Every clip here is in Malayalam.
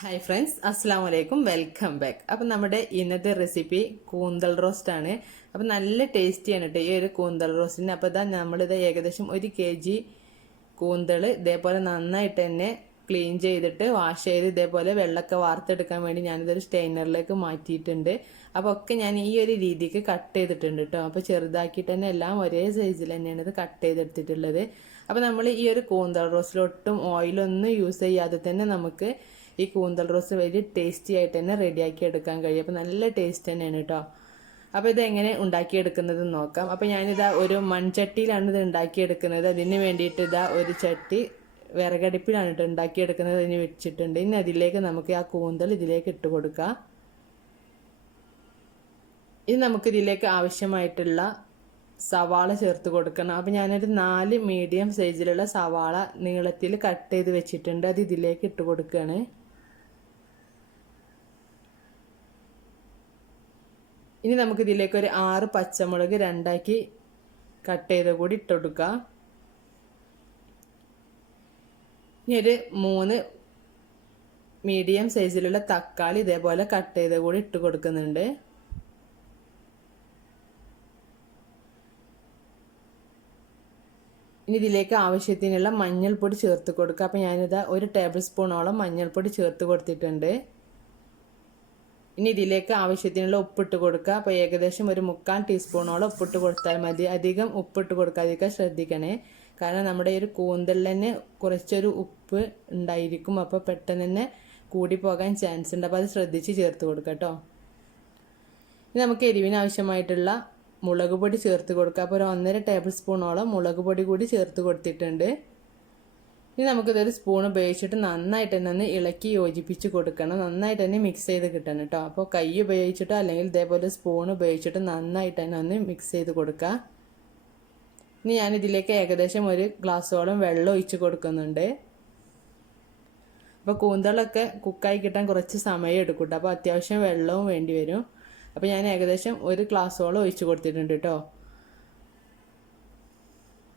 ഹായ് ഫ്രണ്ട്സ് അസ്സാം വലൈക്കും വെൽക്കം ബാക്ക് അപ്പം നമ്മുടെ ഇന്നത്തെ റെസിപ്പി കൂന്തൽ റോസ്റ്റ് ആണ്. അപ്പം നല്ല ടേസ്റ്റിയാണ് കേട്ടോ ഈ ഒരു കൂന്തൽ റോസ്റ്റിന് അപ്പോൾ ഇതാ നമ്മളിത് ഏകദേശം ഒരു കെ ജി കൂന്തൾ ഇതേപോലെ നന്നായിട്ട് തന്നെ ക്ലീൻ ചെയ്തിട്ട് വാഷ് ചെയ്ത് ഇതേപോലെ വെള്ളമൊക്കെ വാർത്തെടുക്കാൻ വേണ്ടി ഞാനിതൊരു സ്റ്റെയിനറിലേക്ക് മാറ്റിയിട്ടുണ്ട്. അപ്പോൾ ഒക്കെ ഞാൻ ഈ ഒരു രീതിക്ക് കട്ട് ചെയ്തിട്ടുണ്ട് കേട്ടോ അപ്പോൾ ചെറുതാക്കിയിട്ട് തന്നെ എല്ലാം ഒരേ സൈസിൽ തന്നെയാണ് ഇത് കട്ട് ചെയ്തെടുത്തിട്ടുള്ളത്. അപ്പോൾ നമ്മൾ ഈ ഒരു കൂന്തൽ റോസ്റ്റിലൊട്ടും ഓയിലൊന്നും യൂസ് ചെയ്യാതെ തന്നെ നമുക്ക് ഈ കൂന്തൽ റോസ് വലിയ ടേസ്റ്റി ആയിട്ട് തന്നെ റെഡിയാക്കി എടുക്കാൻ കഴിയും. അപ്പോൾ നല്ല ടേസ്റ്റ് തന്നെയാണ് കേട്ടോ അപ്പോൾ ഇത് എങ്ങനെ ഉണ്ടാക്കിയെടുക്കുന്നത് നോക്കാം. അപ്പോൾ ഞാനിതാ ഒരു മൺചട്ടിയിലാണ് ഇത് ഉണ്ടാക്കിയെടുക്കുന്നത്. അതിന് വേണ്ടിയിട്ട് ഇതാ ഒരു ചട്ടി വിറകടുപ്പിലാണ് കേട്ടോ ഉണ്ടാക്കിയെടുക്കുന്നത്. അതിന് വെച്ചിട്ടുണ്ട്. ഇനി അതിലേക്ക് നമുക്ക് ആ കൂന്തൽ ഇതിലേക്ക് ഇട്ട് കൊടുക്കാം. ഇത് നമുക്ക് ഇതിലേക്ക് ആവശ്യമായിട്ടുള്ള സവാള ചേർത്ത് കൊടുക്കണം. അപ്പോൾ ഞാനൊരു നാല് മീഡിയം സൈസിലുള്ള സവാള നീളത്തിൽ കട്ട് ചെയ്ത് വെച്ചിട്ടുണ്ട്. അത് ഇതിലേക്ക് ഇട്ട് കൊടുക്കുകയാണ് ഇനി നമുക്ക് ഇതിലേക്ക് ഒരു ആറ് പച്ചമുളക് രണ്ടാക്കി കട്ട് ചെയ്ത കൂടി ഇട്ടൊടുക്കുക ഇനി ഒരു മൂന്ന് മീഡിയം സൈസിലുള്ള തക്കാളി ഇതേപോലെ കട്ട് ചെയ്ത കൂടി ഇട്ട് കൊടുക്കുന്നുണ്ട്. ഇനി ഇതിലേക്ക് ആവശ്യത്തിനുള്ള മഞ്ഞൾപ്പൊടി ചേർത്ത് കൊടുക്കുക അപ്പോൾ ഞാനിതാ ഒരു ടേബിൾ സ്പൂണോളം മഞ്ഞൾപ്പൊടി ചേർത്ത് കൊടുത്തിട്ടുണ്ട്. ഇനി ഇതിലേക്ക് ആവശ്യത്തിനുള്ള ഉപ്പിട്ട് കൊടുക്കുക. അപ്പോൾ ഏകദേശം ഒരു മുക്കാൽ ടീസ്പൂണോളം ഉപ്പിട്ട് കൊടുത്താൽ മതി. അധികം ഉപ്പിട്ട് കൊടുക്കാതിരിക്കാൻ ശ്രദ്ധിക്കണേ. കാരണം നമ്മുടെ ഈ ഒരു കൂന്തലിൽ തന്നെ കുറച്ചൊരു ഉപ്പ് ഉണ്ടായിരിക്കും. അപ്പോൾ പെട്ടെന്ന് തന്നെ കൂടി പോകാൻ ചാൻസ് ഉണ്ട്. അപ്പോൾ അത് ശ്രദ്ധിച്ച് ചേർത്ത് കൊടുക്കുക കേട്ടോ. ഇനി നമുക്ക് എരിവിന് ആവശ്യമായിട്ടുള്ള മുളക് പൊടി ചേർത്ത് കൊടുക്കുക. അപ്പോൾ ഒരു ഒന്നര ടേബിൾ സ്പൂണോളം മുളക് പൊടി കൂടി ചേർത്ത് കൊടുത്തിട്ടുണ്ട്. ഇനി നമുക്കിതൊരു സ്പൂൺ ഉപയോഗിച്ചിട്ട് നന്നായിട്ട് തന്നെ ഇളക്കി യോജിപ്പിച്ച് കൊടുക്കണം. നന്നായിട്ട് തന്നെ മിക്സ് ചെയ്ത് കിട്ടണം കേട്ടോ അപ്പോൾ കൈ ഉപയോഗിച്ചിട്ട് അല്ലെങ്കിൽ ഇതേപോലെ സ്പൂൺ ഉപയോഗിച്ചിട്ട് നന്നായിട്ട് തന്നെ ഒന്ന് മിക്സ് ചെയ്ത് കൊടുക്കുക ഇനി ഞാൻ ഇതിലേക്ക് ഏകദേശം ഒരു ഗ്ലാസ്സോളം വെള്ളം ഒഴിച്ച് കൊടുക്കുന്നുണ്ട്. അപ്പോൾ കൂന്തളൊക്കെ കുക്കായി കിട്ടാൻ കുറച്ച് സമയം എടുക്കും അപ്പോൾ അത്യാവശ്യം വെള്ളവും വേണ്ടി വരും. അപ്പോൾ ഞാൻ ഏകദേശം ഒരു ഗ്ലാസ്സോളം ഒഴിച്ച് കൊടുത്തിട്ടുണ്ട് കേട്ടോ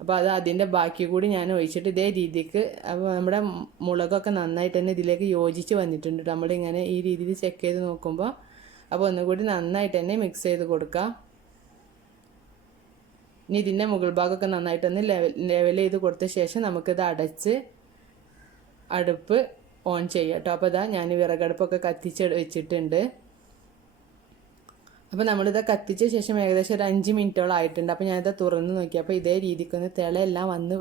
അപ്പോൾ അത് അതിന്റെ ബാക്കി കൂടി ഞാൻ ഒഴിച്ചിട്ട് ഇതേ രീതിക്ക് അപ്പോൾ നമ്മുടെ മുളകൊക്കെ നന്നായിട്ട് തന്നെ ഇതിലേക്ക് യോജിച്ച് വന്നിട്ടുണ്ട് നമ്മളിങ്ങനെ ഈ രീതിയിൽ ചെക്ക് ചെയ്ത് നോക്കുമ്പോൾ അപ്പോൾ ഒന്നുകൂടി നന്നായിട്ട് തന്നെ മിക്സ് ചെയ്ത് കൊടുക്കുക ഇനി ഇതിന്റെ മുകൾ ഭാഗമൊക്കെ നന്നായിട്ട് ഒന്ന് ലെവൽ ലെവൽ ചെയ്ത് കൊടുത്ത ശേഷം നമുക്കിത് അടച്ച് അടുപ്പ് ഓൺ ചെയ്യാം കേട്ടോ അപ്പോൾ ഇതാ ഞാൻ വിറകടുപ്പൊക്കെ കത്തിച്ച് വെച്ചിട്ടുണ്ട്. അപ്പോൾ നമ്മളിത് കത്തിച്ച ശേഷം ഏകദേശം ഒരു അഞ്ച് മിനിറ്റോളം ആയിട്ടുണ്ട്. അപ്പോൾ ഞാനിത് തുറന്ന് നോക്കി. അപ്പോൾ ഇതേ രീതിക്കൊന്ന് തിളയെല്ലാം വന്ന്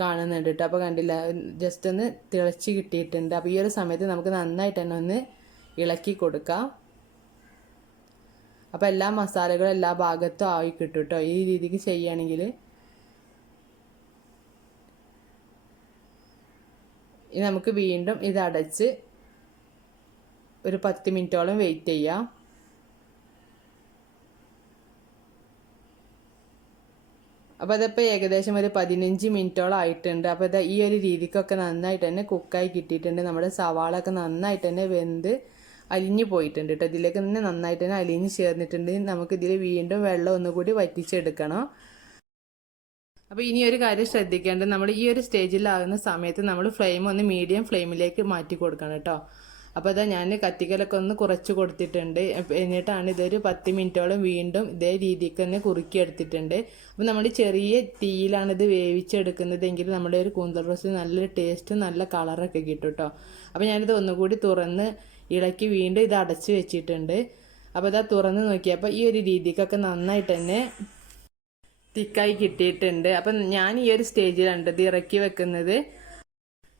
കാണുന്നുണ്ട് കേട്ടോ അപ്പോൾ കണ്ടില്ല ജസ്റ്റ് ഒന്ന് തിളച്ച് കിട്ടിയിട്ടുണ്ട്. അപ്പോൾ ഈ ഒരു സമയത്ത് നമുക്ക് നന്നായിട്ട് തന്നെ ഒന്ന് ഇളക്കി കൊടുക്കാം. അപ്പോൾ എല്ലാ മസാലകളും എല്ലാ ഭാഗത്തും ആയി കിട്ടും കേട്ടോ ഈ രീതിക്ക് ചെയ്യുകയാണെങ്കിൽ. നമുക്ക് വീണ്ടും ഇത് അടച്ച് ഒരു പത്ത് മിനിറ്റോളം വെയിറ്റ് ചെയ്യാം. അപ്പോൾ അതിപ്പോൾ ഏകദേശം ഒരു പതിനഞ്ച് മിനിറ്റോളം ആയിട്ടുണ്ട്. അപ്പോൾ ഇത് ഈ ഒരു രീതിക്കൊക്കെ നന്നായിട്ട് തന്നെ കുക്കായി കിട്ടിയിട്ടുണ്ട്. നമ്മുടെ സവാളൊക്കെ നന്നായിട്ട് തന്നെ വെന്ത് അലിഞ്ഞു പോയിട്ടുണ്ട് കേട്ടോ ഇതിലേക്ക് തന്നെ നന്നായിട്ട് തന്നെ അലിഞ്ഞ് ചേർന്നിട്ടുണ്ട്. നമുക്ക് ഇതിൽ വീണ്ടും വെള്ളം ഒന്നുകൂടി വറ്റിച്ചെടുക്കണം. അപ്പോൾ ഇനി ഒരു കാര്യം ശ്രദ്ധിക്കേണ്ടത് നമ്മൾ ഈ ഒരു സ്റ്റേജിലാകുന്ന സമയത്ത് നമ്മൾ ഫ്ലെയിം ഒന്ന് മീഡിയം ഫ്ലെയിമിലേക്ക് മാറ്റി കൊടുക്കണം കേട്ടോ അപ്പോൾ അതാ ഞാൻ കത്തിക്കലൊക്കെ ഒന്ന് കുറച്ച് കൊടുത്തിട്ടുണ്ട്. എന്നിട്ടാണ് ഇതൊരു പത്ത് മിനിറ്റോളം വീണ്ടും ഇതേ രീതിക്ക് തന്നെ കുറുക്കിയെടുത്തിട്ടുണ്ട്. അപ്പോൾ നമ്മൾ ചെറിയ തീയിലാണ് ഇത് വേവിച്ചെടുക്കുന്നതെങ്കിൽ നമ്മുടെ ഒരു കൂന്തൽ റോസ് നല്ല ടേസ്റ്റ് നല്ല കളറൊക്കെ കിട്ടും കേട്ടോ അപ്പോൾ ഞാനിത് ഒന്നുകൂടി തുറന്ന് ഇളക്കി വീണ്ടും ഇത് അടച്ച് വെച്ചിട്ടുണ്ട്. അപ്പോൾ ഇതാ തുറന്ന് നോക്കിയപ്പോൾ ഈ ഒരു രീതിക്കൊക്കെ നന്നായിട്ട് തന്നെ തിക്കായി കിട്ടിയിട്ടുണ്ട്. അപ്പം ഞാൻ ഈ ഒരു സ്റ്റേജിലാണ് ഇത് ഇറക്കി വെക്കുന്നത്.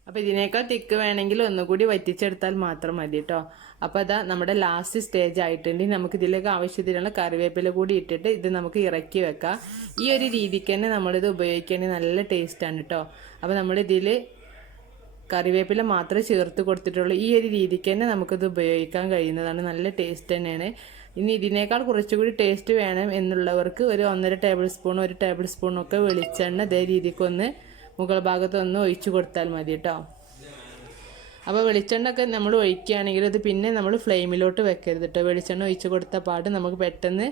അപ്പോൾ ഇതിനേക്കാൾ തിക്ക് വേണമെങ്കിൽ ഒന്നുകൂടി വറ്റിച്ചെടുത്താൽ മാത്രം മതി കേട്ടോ അപ്പോൾ അതാ നമ്മുടെ ലാസ്റ്റ് സ്റ്റേജ് ആയിട്ടുണ്ട്. നമുക്ക് ഇതിലേക്ക് ആവശ്യത്തിനുള്ള കറിവേപ്പില കൂടി ഇട്ടിട്ട് ഇത് നമുക്ക് ഇറക്കി വെക്കാം. ഈ ഒരു രീതിക്ക് തന്നെ നമ്മളിത് ഉപയോഗിക്കുകയാണെങ്കിൽ നല്ല ടേസ്റ്റാണ് കേട്ടോ അപ്പോൾ നമ്മളിതിൽ കറിവേപ്പില മാത്രമേ ചേർത്ത് കൊടുത്തിട്ടുള്ളൂ. ഈ ഒരു രീതിക്ക് തന്നെ നമുക്കിത് ഉപയോഗിക്കാൻ കഴിയുന്നതാണ്. നല്ല ടേസ്റ്റ് തന്നെയാണ്. ഇനി ഇതിനേക്കാൾ കുറച്ചുകൂടി ടേസ്റ്റ് വേണം എന്നുള്ളവർക്ക് ഒരു ഒന്നര ടേബിൾ സ്പൂൺ ഒരു ടേബിൾ സ്പൂണൊക്കെ വെളിച്ചെണ്ണ ഇതേ രീതിക്കൊന്ന് മുകൾ ഭാഗത്ത് ഒന്ന് ഒഴിച്ചു കൊടുത്താൽ മതി കേട്ടോ. അപ്പോൾ വെളിച്ചെണ്ണ ഒക്കെ നമ്മൾ ഒഴിക്കുകയാണെങ്കിൽ അത് പിന്നെ നമ്മൾ ഫ്ലെയിമിലോട്ട് വെക്കരുത് കേട്ടോ. വെളിച്ചെണ്ണ ഒഴിച്ച് കൊടുത്ത പാട് നമുക്ക് പെട്ടെന്ന്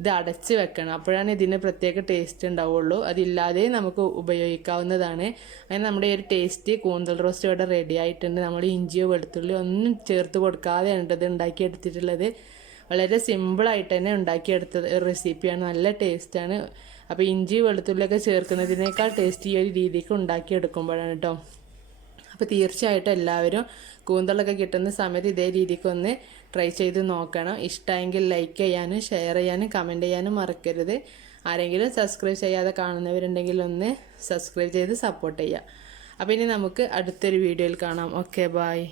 ഇത് അടച്ച് വെക്കണം. അപ്പോഴാണ് ഇതിന് പ്രത്യേക ടേസ്റ്റ് ഉണ്ടാവുള്ളൂ. അതില്ലാതെ നമുക്ക് ഉപയോഗിക്കാവുന്നതാണ്. അങ്ങനെ നമ്മുടെ ഒരു ടേസ്റ്റ് കൂന്തൽ റോസ്റ്റ് ഇവിടെ റെഡി ആയിട്ടുണ്ട്. നമ്മൾ ഇഞ്ചിയോ വെളുത്തുള്ളിയോ ഒന്നും ചേർത്ത് കൊടുക്കാതെയാണ് ഇത് ഉണ്ടാക്കിയെടുത്തിട്ടുള്ളത് വളരെ സിമ്പിളായിട്ട് തന്നെ ഉണ്ടാക്കിയെടുത്ത റെസിപ്പിയാണ് നല്ല ടേസ്റ്റാണ് അപ്പോൾ ഇഞ്ചി വെളുത്തുള്ളിയൊക്കെ ചേർക്കുന്നതിനേക്കാൾ ടേസ്റ്റ് ഈ ഒരു രീതിക്ക് ഉണ്ടാക്കിയെടുക്കുമ്പോഴാണ് കേട്ടോ അപ്പോൾ തീർച്ചയായിട്ടും എല്ലാവരും കൂന്തളൊക്കെ കിട്ടുന്ന സമയത്ത് ഇതേ രീതിക്ക് ഒന്ന് ട്രൈ ചെയ്ത് നോക്കണം. ഇഷ്ടമെങ്കിൽ ലൈക്ക് ചെയ്യാനും ഷെയർ ചെയ്യാനും കമന്റ് ചെയ്യാനും മറക്കരുത്. ആരെങ്കിലും സബ്സ്ക്രൈബ് ചെയ്യാതെ കാണുന്നവരുണ്ടെങ്കിൽ ഒന്ന് സബ്സ്ക്രൈബ് ചെയ്ത് സപ്പോർട്ട് ചെയ്യുക. അപ്പോൾ ഇനി നമുക്ക് അടുത്തൊരു വീഡിയോയിൽ കാണാം. Okay bye